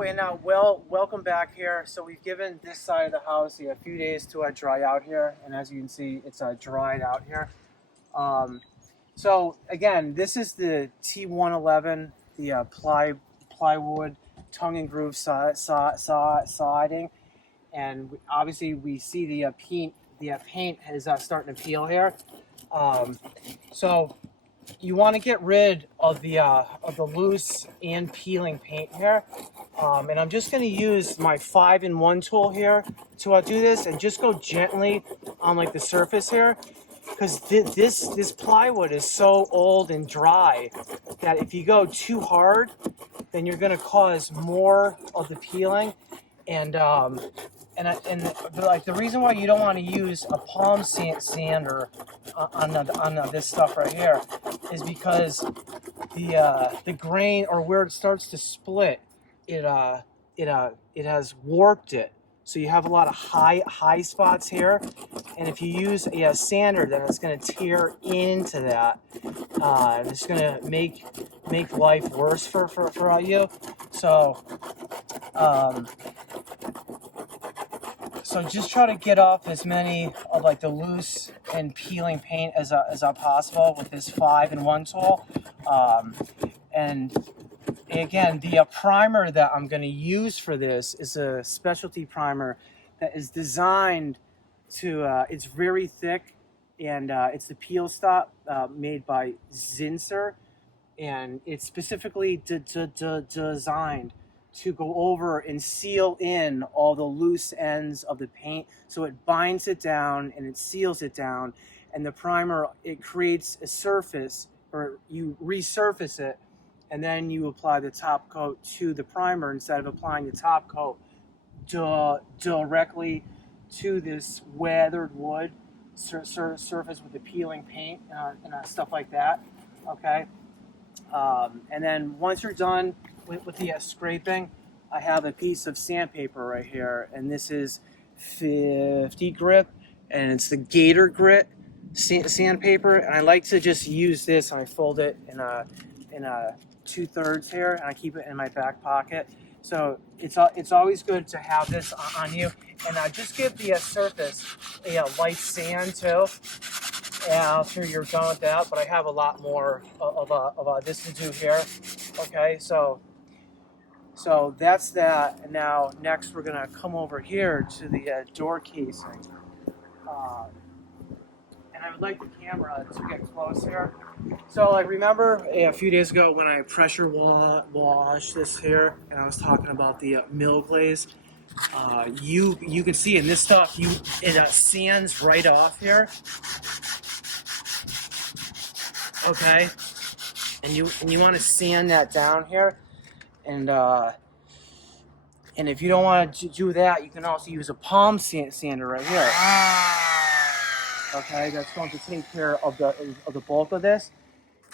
Hello and welcome back here. So we've given this side of the house a few days to dry out here, and as you can see, it's dried out here. So again, this is the T111, the plywood tongue and groove siding, and obviously we see the paint. The paint is starting to peel here. So you want to get rid of the loose and peeling paint here, and I'm just going to use my 5-in-1 tool here to do this, and just go gently on like the surface here, because this plywood is so old and dry that if you go too hard, then you're going to cause more of the peeling. And like the reason why you don't want to use a palm sander on this stuff right here is because the grain, or where it starts to split, it has warped it. So you have a lot of high spots here, and if you use a sander, then it's going to tear into that. It's going to make life worse for you. So just try to get off as many of like the loose and peeling paint as possible with this 5-in-1 tool. And again, the primer that I'm going to use for this is a specialty primer that is designed to, it's very thick, and it's the Peel Stop made by Zinsser, and it's specifically designed to go over and seal in all the loose ends of the paint, so it binds it down and it seals it down. And the primer, it creates a surface, or you resurface it, and then you apply the top coat to the primer instead of applying the top coat directly to this weathered wood surface with the peeling paint and stuff like that. Okay, and then once you're done with the scraping, I have a piece of sandpaper right here, and this is 50 grit, and it's the Gator Grit sandpaper. And I like to just use this, and I fold it in a 2/3 here, and I keep it in my back pocket. So it's always good to have this on you, and I just give the surface a light sand too. After you're done with that, but I have a lot more of this to do here. Okay, so that's that. And now next we're gonna come over here to the door casing, and I would like the camera to get close here. So like, remember a few days ago when I pressure washed this here, and I was talking about the mill glaze. You can see in this stuff, it sands right off here. Okay, and you want to sand that down here, and if you don't want to do that, you can also use a palm sander right here. Okay, that's going to take care of the bulk of this.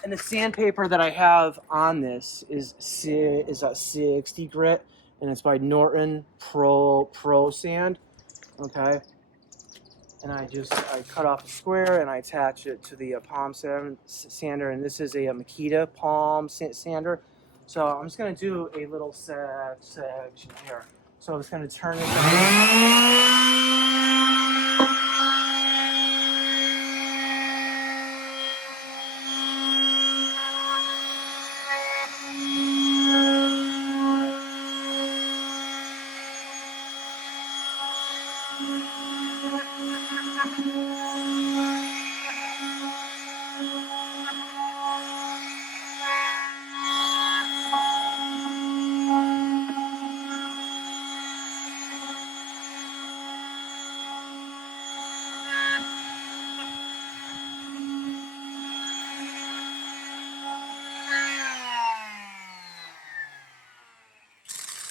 And the sandpaper that I have on this is a 60 grit, and it's by Norton Pro Sand. Okay. And I cut off a square and I attach it to the palm sander, and this is a Makita palm sander. So I'm just going to do a little section here. So I'm just going to turn it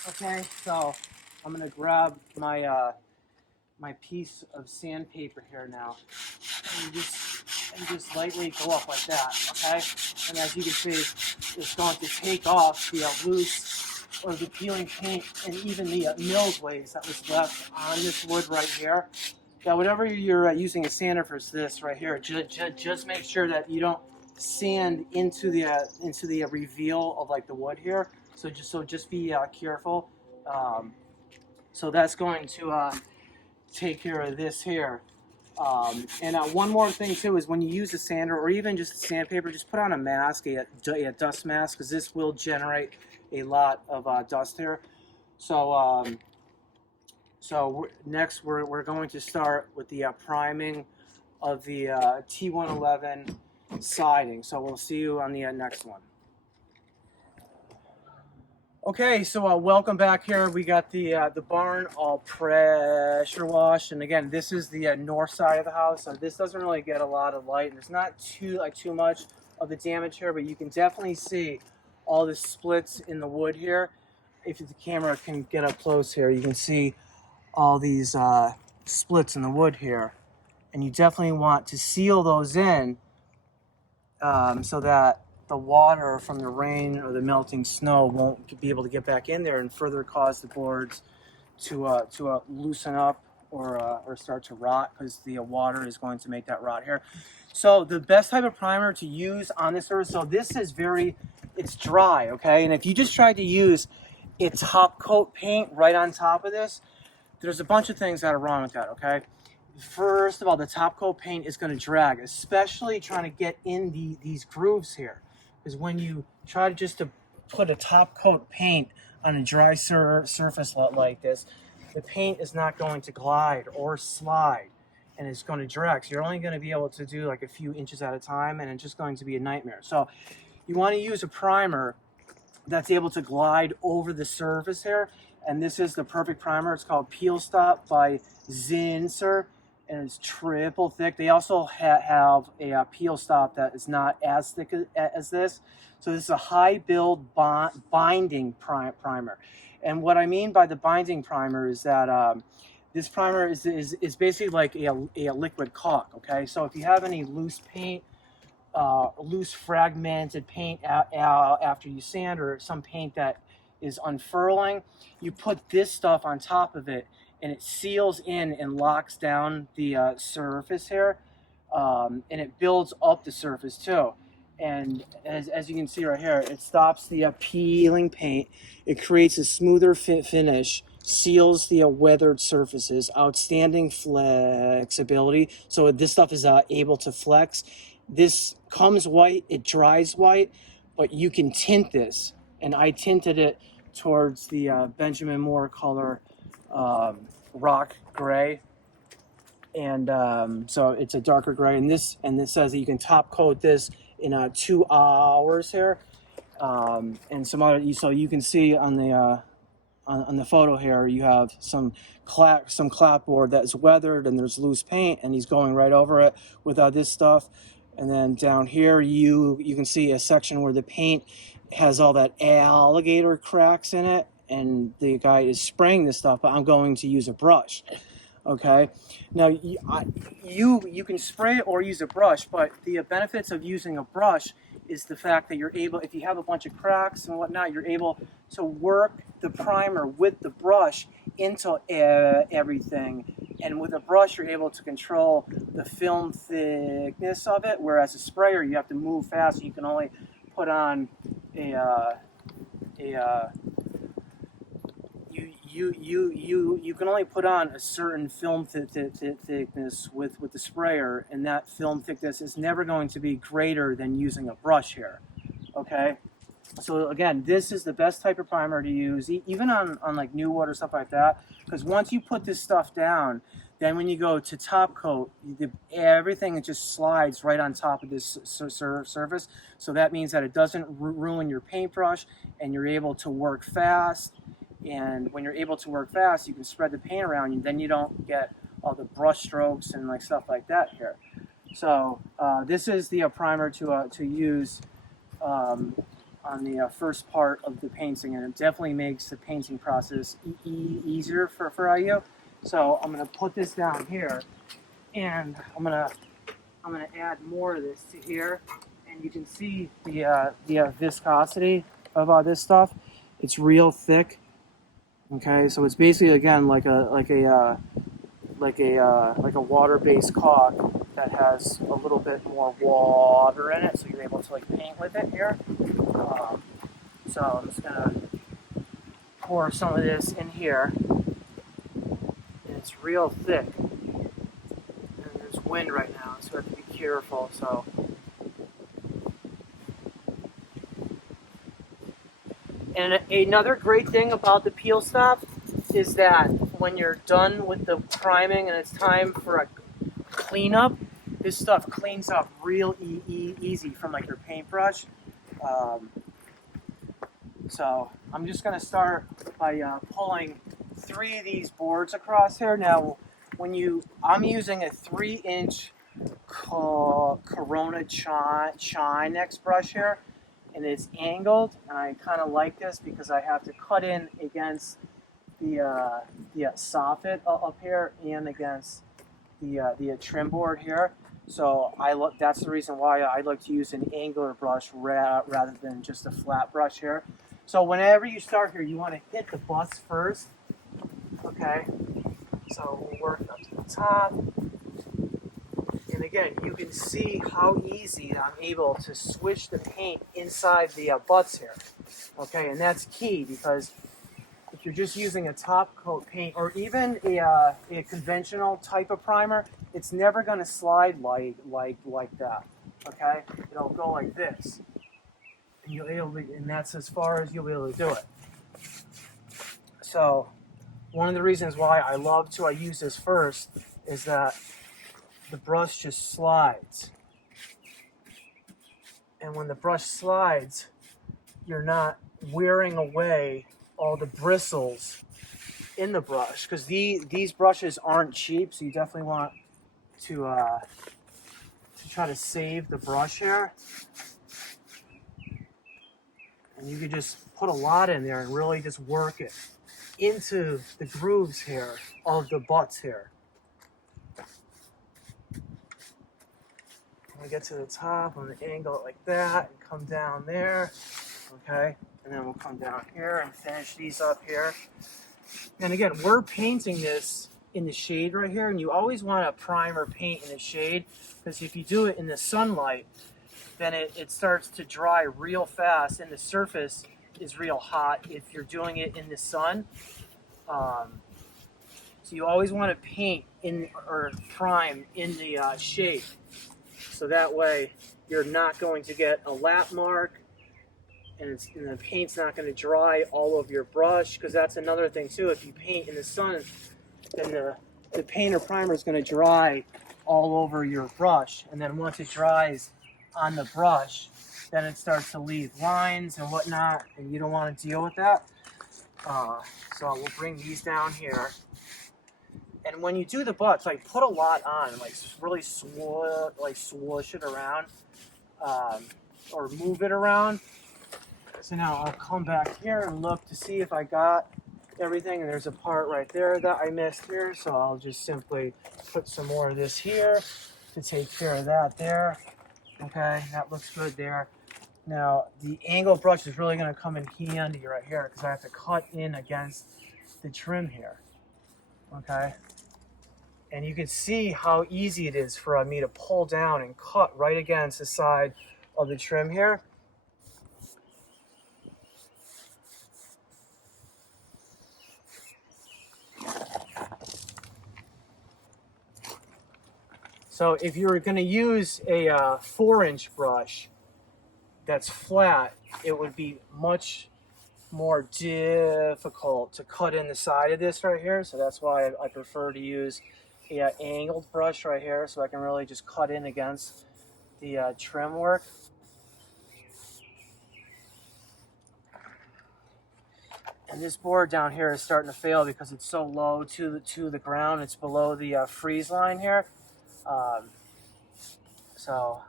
Okay, so I'm gonna grab my my piece of sandpaper here now, and just lightly go up like that. Okay, and as you can see, it's going to take off the loose or the peeling paint, and even the mill glaze that was left on this wood right here. Now, whenever you're using a sander for this right here, just make sure that you don't sand into the reveal of like the wood here. So just be careful So that's going to take care of this here. And one more thing too is when you use a sander or even just sandpaper, just put on a mask, a dust mask, because this will generate a lot of dust here. So next we're going to start with the priming of the T111 siding. So we'll see you on the next one. Okay, so welcome back here. We got the barn all pressure washed, and again, this is the north side of the house. So this doesn't really get a lot of light, and there's not too much of the damage here, but you can definitely see all the splits in the wood here. If the camera can get up close here, you can see all these splits in the wood here, and you definitely want to seal those in so that the water from the rain or the melting snow won't be able to get back in there and further cause the boards to loosen up or start to rot, because the water is going to make that rot here. So the best type of primer to use on this surface, so this is it's dry, okay? And if you just tried to use a top coat paint right on top of this, there's a bunch of things that are wrong with that, okay? First of all, the top coat paint is going to drag, especially trying to get in these grooves here. Because when you try to put a top coat paint on a dry surface like this, the paint is not going to glide or slide, and it's going to drag. So you're only going to be able to do like a few inches at a time, and it's just going to be a nightmare. So you want to use a primer that's able to glide over the surface here, and this is the perfect primer. It's called Peel Stop by Zinsser, and it's triple thick. They also have a peel stop that is not as thick as this. So this is a high build binding primer. And what I mean by the binding primer is that this primer is basically like a liquid caulk, okay? So if you have any loose paint, loose fragmented paint after you sand, or some paint that is unfurling, you put this stuff on top of it, and it seals in and locks down the surface here, and it builds up the surface too. And as you can see right here, it stops the peeling paint. It creates a smoother finish, seals the weathered surfaces, outstanding flexibility. So this stuff is able to flex. This comes white, it dries white, but you can tint this. And I tinted it towards the Benjamin Moore color, rock gray, and so it's a darker gray. And this says that you can top coat this in 2 hours here, and some other. So you can see on the photo here, you have some clapboard that's weathered and there's loose paint, and he's going right over it with this stuff. And then down here, you can see a section where the paint has all that alligator cracks in it, and the guy is spraying this stuff, but I'm going to use a brush. Okay, now you can spray it or use a brush, but the benefits of using a brush is the fact that you're able, if you have a bunch of cracks and whatnot, you're able to work the primer with the brush into everything. And with a brush, you're able to control the film thickness of it, whereas a sprayer, you have to move fast. You can only put on you can only put on a certain film thickness with the sprayer, and that film thickness is never going to be greater than using a brush here. Okay, so again, this is the best type of primer to use, even on like new wood or stuff like that, because once you put this stuff down, then when you go to top coat, everything just slides right on top of this surface. So that means that it doesn't ruin your paintbrush, and you're able to work fast. And when you're able to work fast, you can spread the paint around, and then you don't get all the brush strokes and like stuff like that here. So this is the primer to use on the first part of the painting, and it definitely makes the painting process easier for you. So I'm gonna put this down here, and I'm gonna add more of this to here, and you can see the viscosity of this stuff. It's real thick. Okay, so it's basically again like a water-based caulk that has a little bit more water in it, so you're able to like paint with it here. So I'm just gonna pour some of this in here. And it's real thick. And there's wind right now, so I have to be careful. So. And another great thing about the peel stop is that when you're done with the priming and it's time for a cleanup, this stuff cleans up real easy from like your paintbrush. So I'm just going to start by pulling 3 of these boards across here. Now, I'm using a 3-inch Corona Chinex brush here, and it's angled, and I kind of like this because I have to cut in against the soffit up here and against the trim board here. So that's the reason why I like to use an angular brush rather than just a flat brush here. So whenever you start here, you want to hit the butts first. Okay. So we'll work up to the top. And again, you can see how easy I'm able to switch the paint inside the butts here. Okay, and that's key because if you're just using a top coat paint or even a conventional type of primer, it's never going to slide like that. Okay, it'll go like this, and that's as far as you'll be able to do it. So one of the reasons why I love to use this first is that the brush just slides. And when the brush slides, you're not wearing away all the bristles in the brush, because these brushes aren't cheap, so you definitely want to try to save the brush here. And you can just put a lot in there and really just work it into the grooves here of the butts here. We get to the top, I'm going to angle it like that and come down there, okay? And then we'll come down here and finish these up here. And again, we're painting this in the shade right here, and you always want to primer paint in the shade, because if you do it in the sunlight, then it starts to dry real fast, and the surface is real hot if you're doing it in the sun. So you always want to paint in or prime in the shade. So that way you're not going to get a lap mark, and the paint's not going to dry all over your brush, because that's another thing too. If you paint in the sun, then the paint or primer is going to dry all over your brush, and then once it dries on the brush, then it starts to leave lines and whatnot, and you don't want to deal with that. So we'll bring these down here. And when you do the butts, like put a lot on, like really swoosh it around, or move it around. So now I'll come back here and look to see if I got everything. And there's a part right there that I missed here, so I'll just simply put some more of this here to take care of that there. Okay, that looks good there. Now the angle brush is really going to come in handy right here, because I have to cut in against the trim here. Okay. And you can see how easy it is for me to pull down and cut right against the side of the trim here. So if you were going to use a 4-inch brush that's flat, it would be much more difficult to cut in the side of this right here. So that's why I prefer to use a angled brush right here, so I can really just cut in against the trim work. And this board down here is starting to fail because it's so low to the ground. It's below the freeze line here. So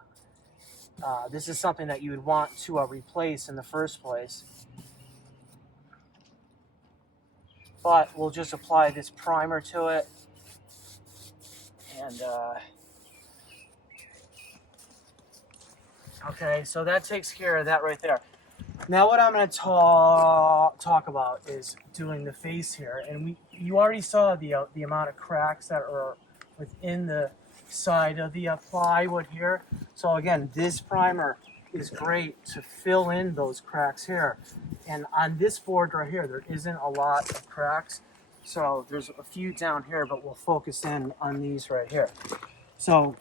this is something that you would want to replace in the first place. But we'll just apply this primer to it. And okay, so that takes care of that right there. Now what I'm going to talk about is doing the face here. And you already saw the amount of cracks that are within the side of the plywood here. So again, this primer is great to fill in those cracks here. And on this board right here, there isn't a lot of cracks. So there's a few down here, but we'll focus in on these right here. So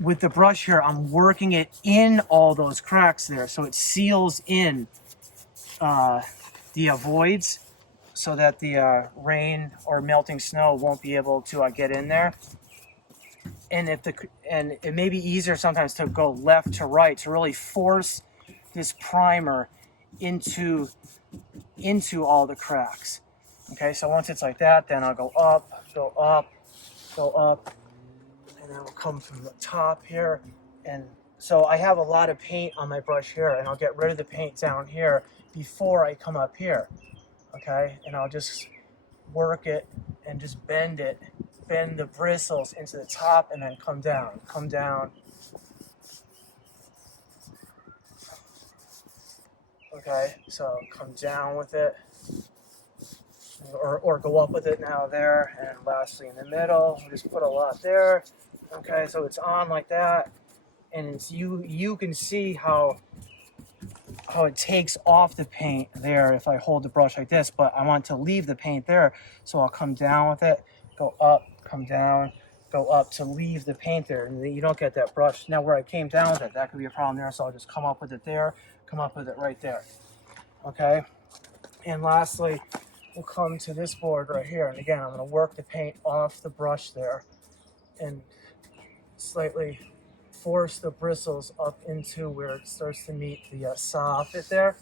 with the brush here, I'm working it in all those cracks there. So it seals in the voids so that the rain or melting snow won't be able to get in there. And it may be easier sometimes to go left to right to really force this primer into all the cracks. Okay, so once it's like that, then I'll go up, go up, go up, and then I'll come from the top here. And so I have a lot of paint on my brush here, and I'll get rid of the paint down here before I come up here. Okay, and I'll just work it and just bend the bristles into the top, and then come down. Okay, so come down with it, or go up with it now there, and lastly in the middle, just put a lot there. Okay, so it's on like that, and it's, you can see how it takes off the paint there if I hold the brush like this, but I want to leave the paint there, so I'll come down with it, go up, come down, go up to leave the paint there, and you don't get that brush. Now where I came down with it, that could be a problem there, so I'll just come up with it there, come up with it right there. Okay, and lastly, we'll come to this board right here, and again, I'm going to work the paint off the brush there, and slightly force the bristles up into where it starts to meet the soffit there.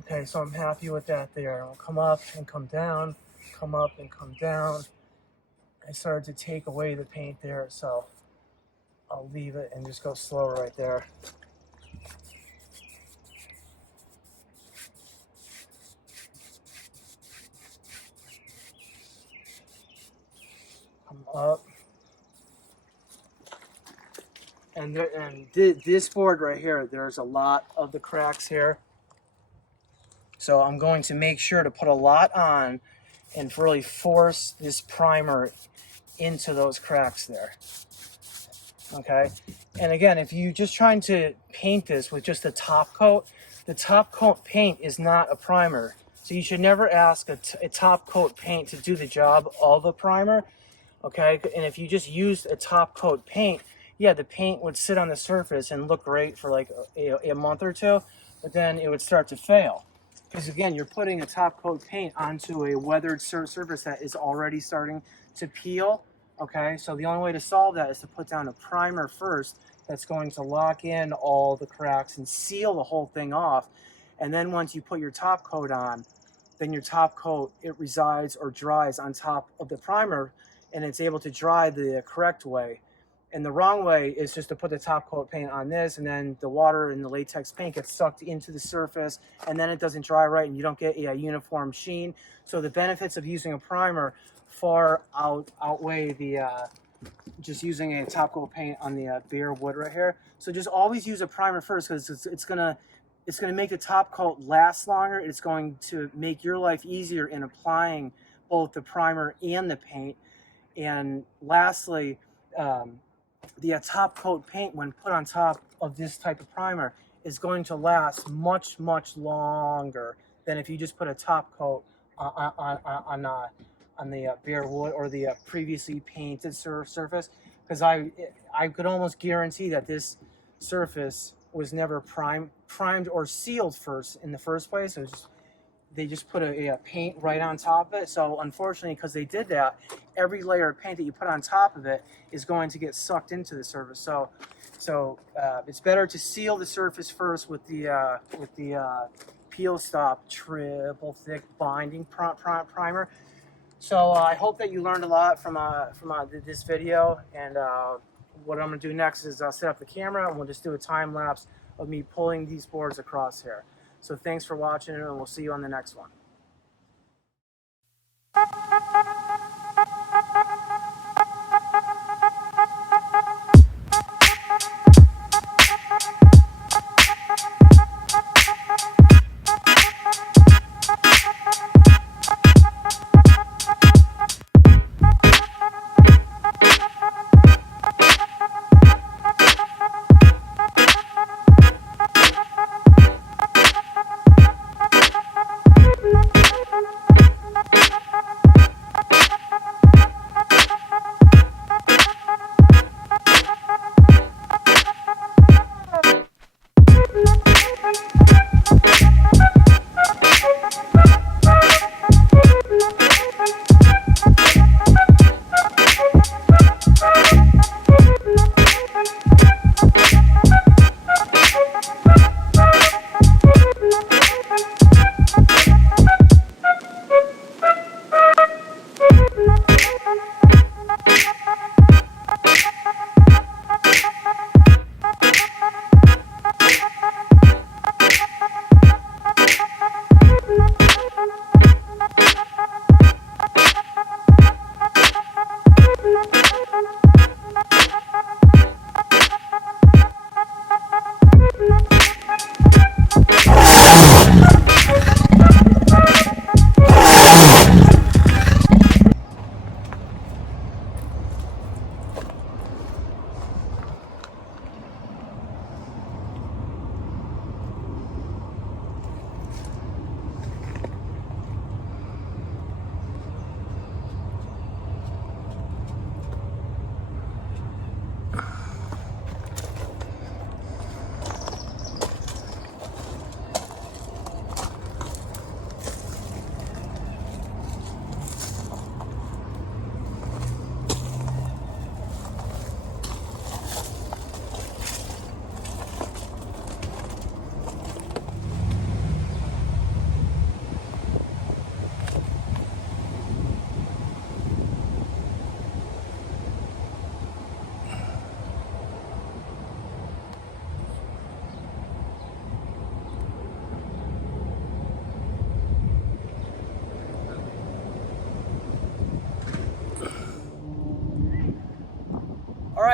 Okay, so I'm happy with that there. I'll come up and come down, come up and come down. I started to take away the paint there, so I'll leave it and just go slow right there. Come up. And this board right here, there's a lot of the cracks here. So I'm going to make sure to put a lot on and really force this primer into those cracks there. Okay, and again, if you're just trying to paint this with just a top coat, the top coat paint is not a primer. So you should never ask a top coat paint to do the job of a primer. Okay, and if you just used a top coat paint, yeah, the paint would sit on the surface and look great for like a month or two, but then it would start to fail. Because again, you're putting a top coat paint onto a weathered surface that is already starting to peel. Okay, so the only way to solve that is to put down a primer first that's going to lock in all the cracks and seal the whole thing off. And then once you put your top coat on, then your top coat, it resides or dries on top of the primer, and it's able to dry the correct way. And the wrong way is just to put the top coat paint on this, and then the water and the latex paint gets sucked into the surface, and then it doesn't dry right, and you don't get a uniform sheen. So the benefits of using a primer far outweigh the just using a top coat paint on the bare wood right here. So just always use a primer first, because it's gonna make the top coat last longer. It's going to make your life easier in applying both the primer and the paint. And lastly, the top coat paint, when put on top of this type of primer, is going to last much longer than if you just put a top coat on the bare wood or the previously painted surface. Because I could almost guarantee that this surface was never primed or sealed first in the first place. It was just, they just put a paint right on top of it. So unfortunately, because they did that, every layer of paint that you put on top of it is going to get sucked into the surface. So it's better to seal the surface first with the Peel Stop triple thick binding primer. So I hope that you learned a lot from this video. And what I'm going to do next is I'll set up the camera, and we'll just do a time lapse of me pulling these boards across here. So thanks for watching, and we'll see you on the next one.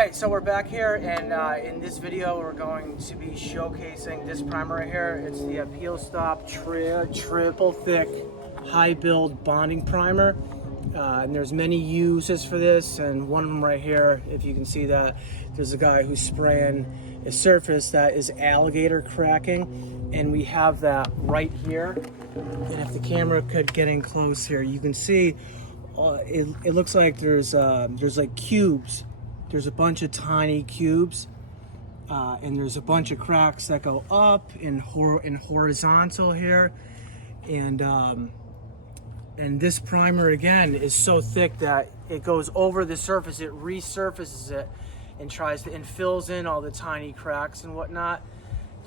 right, so we're back here, and in this video we're going to be showcasing this primer right here. It's the Peel Stop Triple Thick High Build Bonding Primer. And there's many uses for this, and one of them right here, if you can see that, there's a guy who's spraying a surface that is alligator cracking, and we have that right here. And if the camera could get in close here, you can see it looks like there's like cubes. There's a bunch of tiny cubes, and there's a bunch of cracks that go up in horizontal here, and this primer again is so thick that it goes over the surface, it resurfaces it, and and fills in all the tiny cracks and whatnot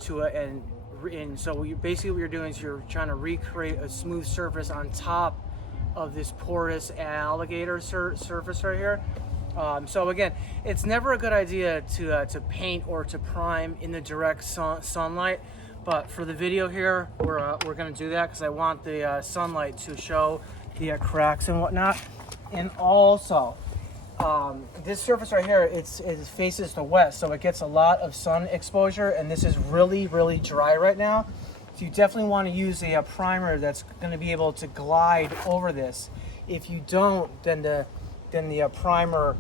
to it, and so basically what you're doing is you're trying to recreate a smooth surface on top of this porous alligator surface right here. So again, it's never a good idea to paint or to prime in the direct sunlight, but for the video here, we're going to do that because I want the sunlight to show the cracks and whatnot. And also, this surface right here, it faces the west, so it gets a lot of sun exposure, and this is really, really dry right now. So you definitely want to use a primer that's going to be able to glide over this. If you don't, then the primer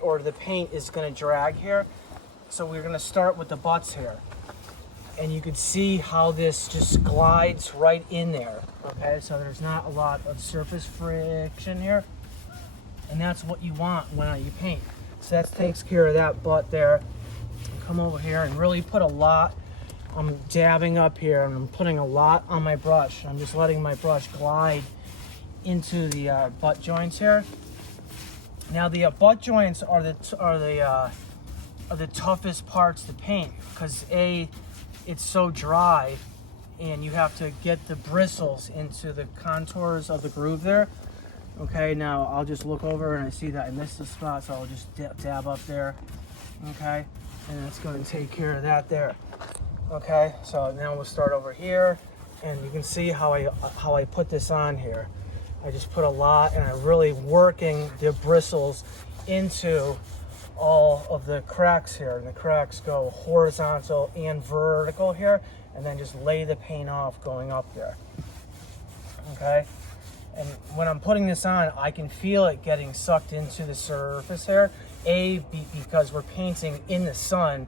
or the paint is going to drag here. So we're going to start with the butts here, and you can see how this just glides right in there. Okay, so there's not a lot of surface friction here, and that's what you want when you paint. So that takes care of that butt there. Come over here and really put a lot. I'm dabbing up here, and I'm putting a lot on my brush. I'm just letting my brush glide into the butt joints here. Now the butt joints are the toughest parts to paint because it's so dry, and you have to get the bristles into the contours of the groove there. Okay, now I'll just look over and I see that I missed a spot, so I'll just dab up there. Okay, and that's going to take care of that there. Okay, so now we'll start over here, and you can see how I put this on here. I just put a lot, and I'm really working the bristles into all of the cracks here. And the cracks go horizontal and vertical here, and then just lay the paint off going up there. Okay, and when I'm putting this on, I can feel it getting sucked into the surface here. Because we're painting in the sun,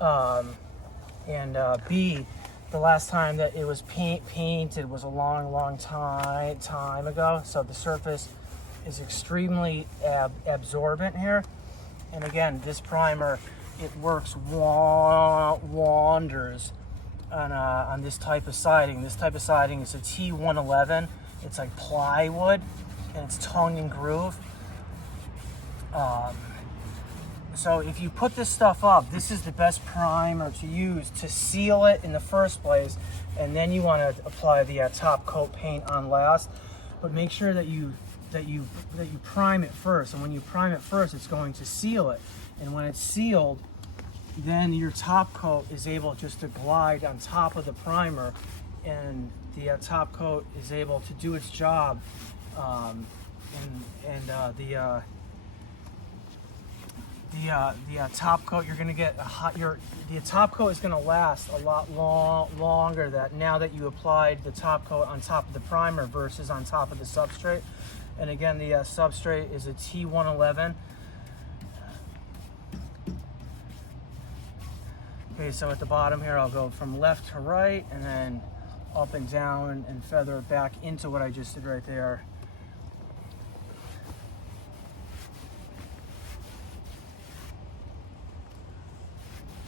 and B, the last time that it was painted was a long time ago, so the surface is extremely absorbent here. And again, this primer, it works wonders on this type of siding. This type of siding is a T111. It's like plywood, and it's tongue and groove. So if you put this stuff up, this is the best primer to use to seal it in the first place, and then you want to apply the top coat paint on last. But make sure that you prime it first, and when you prime it first, it's going to seal it. And when it's sealed, then your top coat is able just to glide on top of the primer, and the top coat is able to do its job. The top coat, you're going to get the top coat is going to last a lot longer now that you applied the top coat on top of the primer versus on top of the substrate. And again, the substrate is a T111. Okay, so at the bottom here, I'll go from left to right, and then up and down, and feather it back into what I just did right there.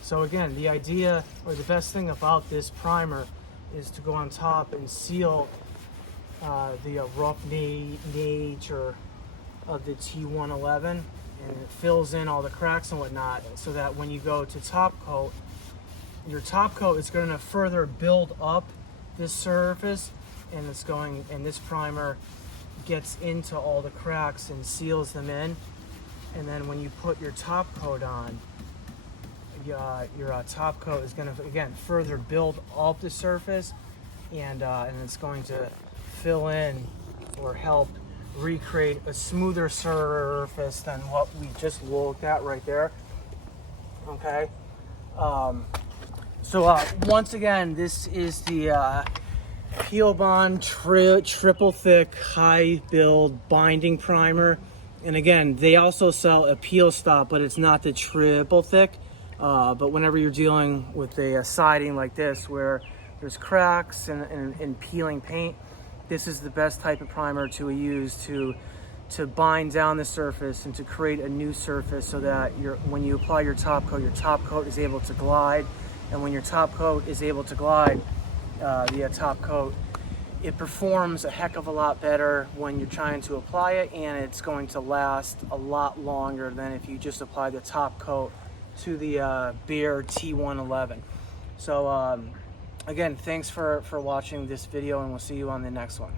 So again, the idea, or the best thing about this primer, is to go on top and seal the rough nature of the T111, and it fills in all the cracks and whatnot, so that when you go to top coat, your top coat is going to further build up this surface, and this primer gets into all the cracks and seals them in. And then when you put your top coat on, your top coat is going to again further build up the surface, and it's going to fill in or help recreate a smoother surface than what we just looked at right there. Okay. Once again, this is the Peel Bond triple thick high build binding primer. And again, they also sell a peel stop, but it's not the triple thick. But whenever you're dealing with a siding like this where there's cracks and peeling paint, this is the best type of primer to use to bind down the surface and to create a new surface, so that when you apply your top coat is able to glide. And when your top coat is able to glide, the top coat, it performs a heck of a lot better when you're trying to apply it, and it's going to last a lot longer than if you just apply the top coat to the Beer T111. So again, thanks for watching this video, and we'll see you on the next one.